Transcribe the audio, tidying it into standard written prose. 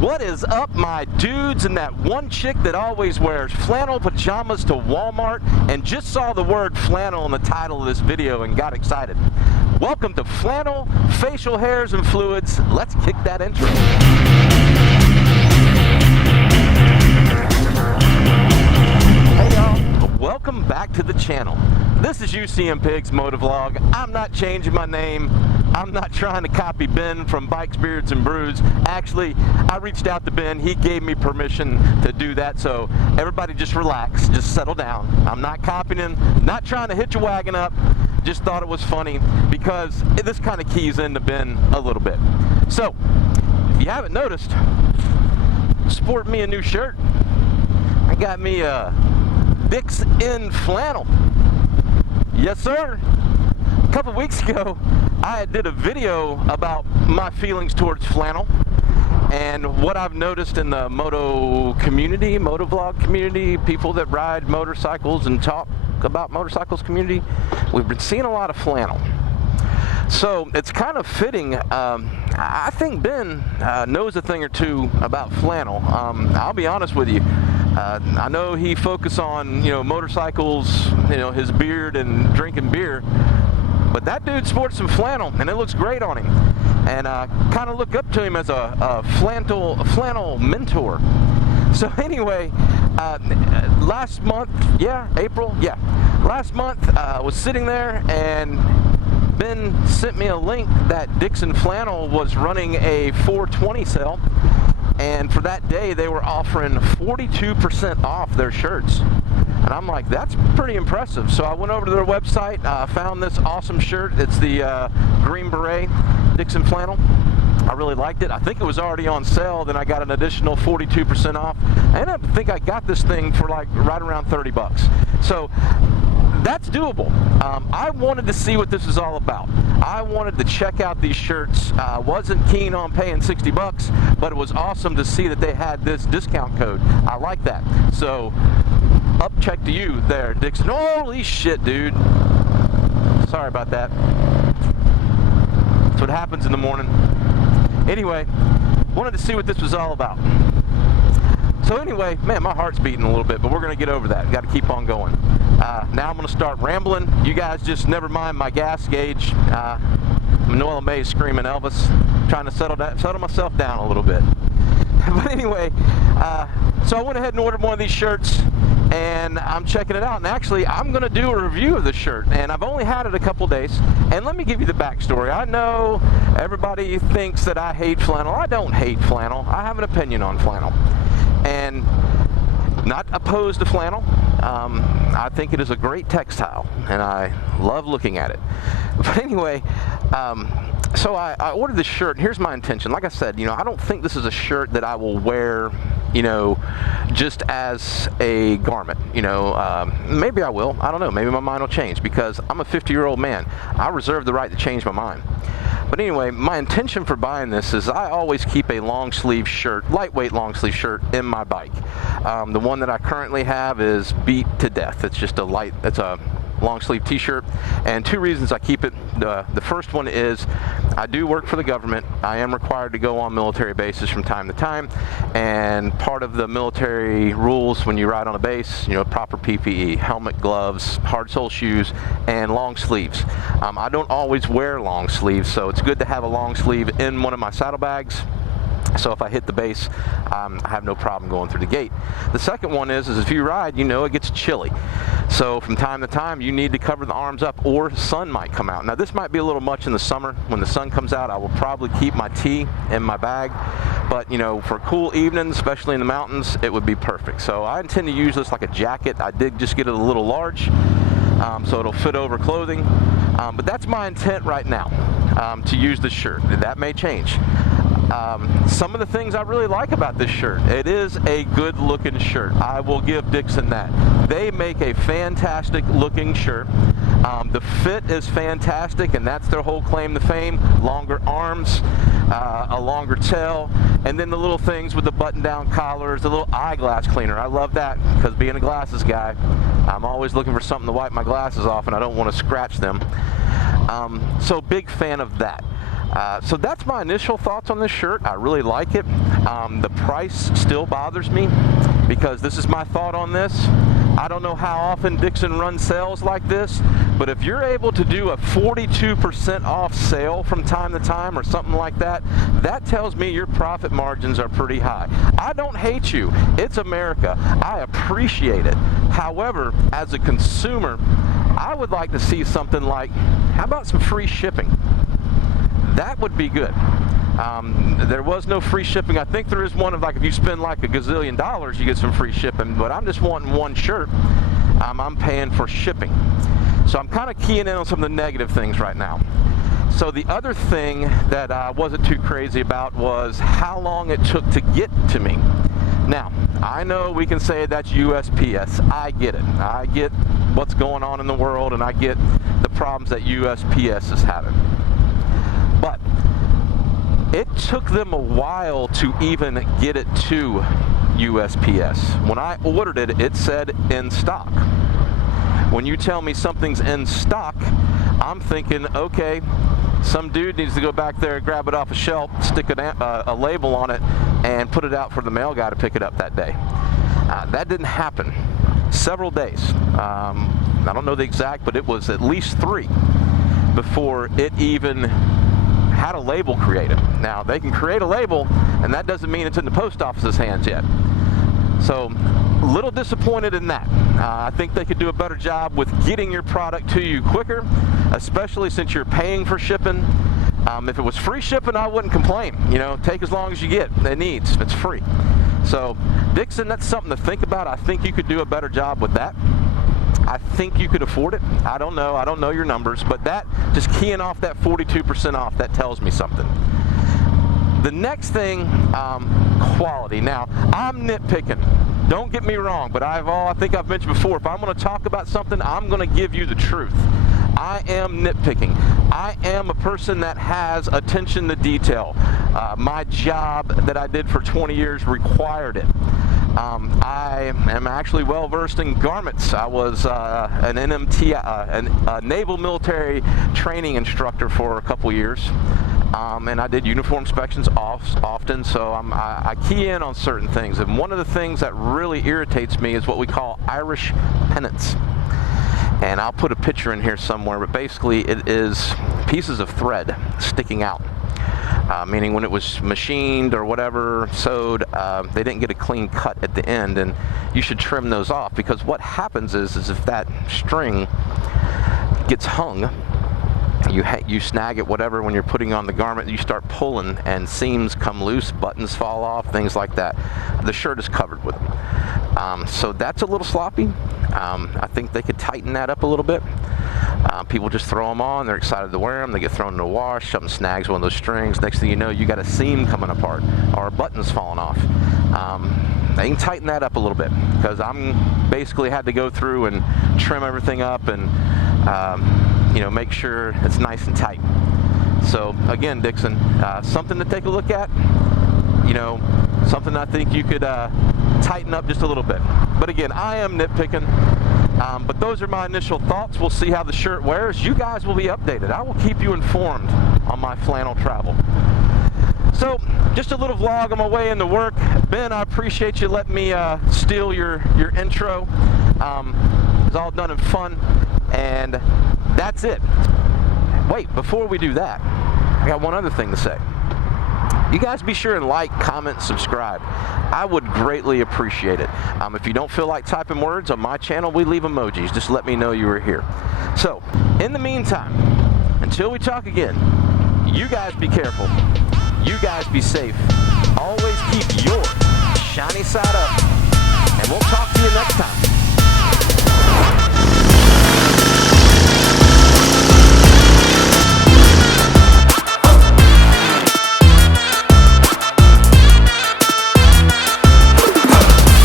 What is up, my dudes, and that one chick that always wears flannel pajamas to Walmart and just saw the word flannel in the title of this video and got excited? Welcome to Flannel, Facial Hairs and Fluids. Let's kick that intro. Hey y'all, welcome back to the channel. This is UCM Pigs Motovlog. I'm not changing my name. I'm not trying to copy Ben from Bikes, Beards, and Brews. Actually, I reached out to Ben. He gave me permission to do that, so everybody just relax, just settle down. I'm not copying him, not trying to hitch a wagon up. Just thought it was funny because this kind of keys into Ben a little bit. So, if you haven't noticed, sport me a new shirt. I got me a Dicks in flannel. Yes, sir. A couple weeks ago, I did a video about my feelings towards flannel and what I've noticed in the motovlog community, people that ride motorcycles and talk about motorcycles community. We've been seeing a lot of flannel. So it's kind of fitting. I think Ben knows a thing or two about flannel. I'll be honest with you. I know he focuses on, motorcycles, his beard and drinking beer, but that dude sports some flannel and it looks great on him. And I kind of look up to him as a flannel mentor. So anyway, last month, April, last month, I was sitting there and Ben sent me a link that Dixon Flannel was running a 420 sale, and for that day they were offering 42% off their shirts. And I'm like, that's pretty impressive. So I went over to their website, found this awesome shirt. It's the Green Beret Dixon Flannel. I really liked it. I think it was already on sale. Then I got an additional 42% off. And I think I got this thing for like right around 30 bucks. So that's doable. I wanted to see what this is all about. I wanted to check out these shirts. Wasn't keen on paying 60 bucks, but it was awesome to see that they had this discount code. I like that. So up check to you there, Dixon. Holy shit, dude. Sorry about that. That's what happens in the morning. Anyway, wanted to see what this was all about. So anyway, man, my heart's beating a little bit, but we're going to get over that. Got to keep on going. Now I'm going to start rambling. You guys just never mind my gas gauge. Manuela May's screaming Elvis. Trying to settle myself down a little bit. But anyway, so I went ahead and ordered one of these shirts, and I'm checking it out. And actually, I'm going to do a review of the shirt, and I've only had it a couple days. And let me give you the backstory. I know everybody thinks that I hate flannel. I don't hate flannel. I have an opinion on flannel, and not opposed to flannel. I think it is a great textile, and I love looking at it. But anyway, so I ordered this shirt, and here's my intention. Like I said, I don't think this is a shirt that I will wear, just as a garment. Maybe I will. I don't know. Maybe my mind will change because I'm a 50-year-old man. I reserve the right to change my mind. But anyway, my intention for buying this is I always keep a long sleeve shirt, lightweight long sleeve shirt in my bike. The one that I currently have is beat to death. It's just it's a long sleeve t-shirt, and two reasons I keep it. The first one is I do work for the government. I am required to go on military bases from time to time, and part of the military rules when you ride on a base, proper PPE, helmet, gloves, hard sole shoes, and long sleeves. I don't always wear long sleeves, so it's good to have a long sleeve in one of my saddlebags. So if I hit the base, I have no problem going through the gate. The second one is if you ride, it gets chilly. So from time to time, you need to cover the arms up, or sun might come out. Now this might be a little much in the summer. When the sun comes out, I will probably keep my tee in my bag. But for cool evenings, especially in the mountains, it would be perfect. So I intend to use this like a jacket. I did just get it a little large, so it'll fit over clothing. But that's my intent right now, to use this shirt. That may change. Some of the things I really like about this shirt, it is a good looking shirt. I will give Dixon that. They make a fantastic looking shirt. The fit is fantastic, and that's their whole claim to fame. Longer arms, a longer tail, and then the little things with the button down collars, the little eyeglass cleaner. I love that because being a glasses guy, I'm always looking for something to wipe my glasses off, and I don't want to scratch them. So big fan of that. So that's my initial thoughts on this shirt. I really like it. The price still bothers me because this is my thought on this. I don't know how often Dixon runs sales like this, but if you're able to do a 42% off sale from time to time or something like that, that tells me your profit margins are pretty high. I don't hate you. It's America. I appreciate it. However, as a consumer, I would like to see something like, how about some free shipping? That would be good. There was no free shipping. I think there is one of, like, if you spend like $1 gazillion, you get some free shipping, but I'm just wanting one shirt. I'm paying for shipping. So I'm kind of keying in on some of the negative things right now. So the other thing that I wasn't too crazy about was how long it took to get to me. Now, I know we can say that's USPS. I get it. I get what's going on in the world, and I get the problems that USPS is having. But it took them a while to even get it to USPS. When I ordered it, it said in stock. When you tell me something's in stock, I'm thinking, okay, some dude needs to go back there, grab it off a shelf, stick a label on it, and put it out for the mail guy to pick it up that day. That didn't happen. Several days. I don't know the exact, but it was at least 3 before it even had a label created. Now, they can create a label, and that doesn't mean it's in the post office's hands yet. So, a little disappointed in that. I think they could do a better job with getting your product to you quicker, especially since you're paying for shipping. If it was free shipping, I wouldn't complain. You know, take as long as you get. It needs. It's free. So, Dixon, that's something to think about. I think you could do a better job with that. I think you could afford it. I don't know your numbers, but that, just keying off that 42% off, that tells me something. The next thing, quality. Now, I'm nitpicking. Don't get me wrong, but I think I've mentioned before, if I'm going to talk about something, I'm going to give you the truth. I am nitpicking. I am a person that has attention to detail. My job that I did for 20 years required it. I am actually well versed in garments. I was an NMT, a naval military training instructor for a couple years, and I did uniform inspections often. So I key in on certain things. And one of the things that really irritates me is what we call Irish pennants. And I'll put a picture in here somewhere, but basically it is pieces of thread sticking out. Meaning when it was machined or whatever, sewed, they didn't get a clean cut at the end, and you should trim those off, because what happens is if that string gets hung, you snag it, whatever, when you're putting on the garment, you start pulling and seams come loose, buttons fall off, things like that. The shirt is covered with them. So that's a little sloppy. I think they could tighten that up a little bit. People just throw them on, they're excited to wear them, they get thrown in the wash, something snags one of those strings, next thing you know, you got a seam coming apart or a button's falling off. They can tighten that up a little bit, because I'm basically had to go through and trim everything up and make sure it's nice and tight. So again, Dixon, something to take a look at. Something I think you could tighten up just a little bit. But again, I am nitpicking. But those are my initial thoughts. We'll see how the shirt wears. You guys will be updated. I will keep you informed on my flannel travel. So, just a little vlog on my way into work. Ben, I appreciate you letting me steal your intro. It's all done in fun, and that's it. Wait, before we do that, I got one other thing to say. You guys be sure and like, comment, subscribe. I would greatly appreciate it. If you don't feel like typing words on my channel, we leave emojis. Just let me know you were here. So, in the meantime, until we talk again, you guys be careful. You guys be safe. Always keep your shiny side up. And we'll talk to you next time.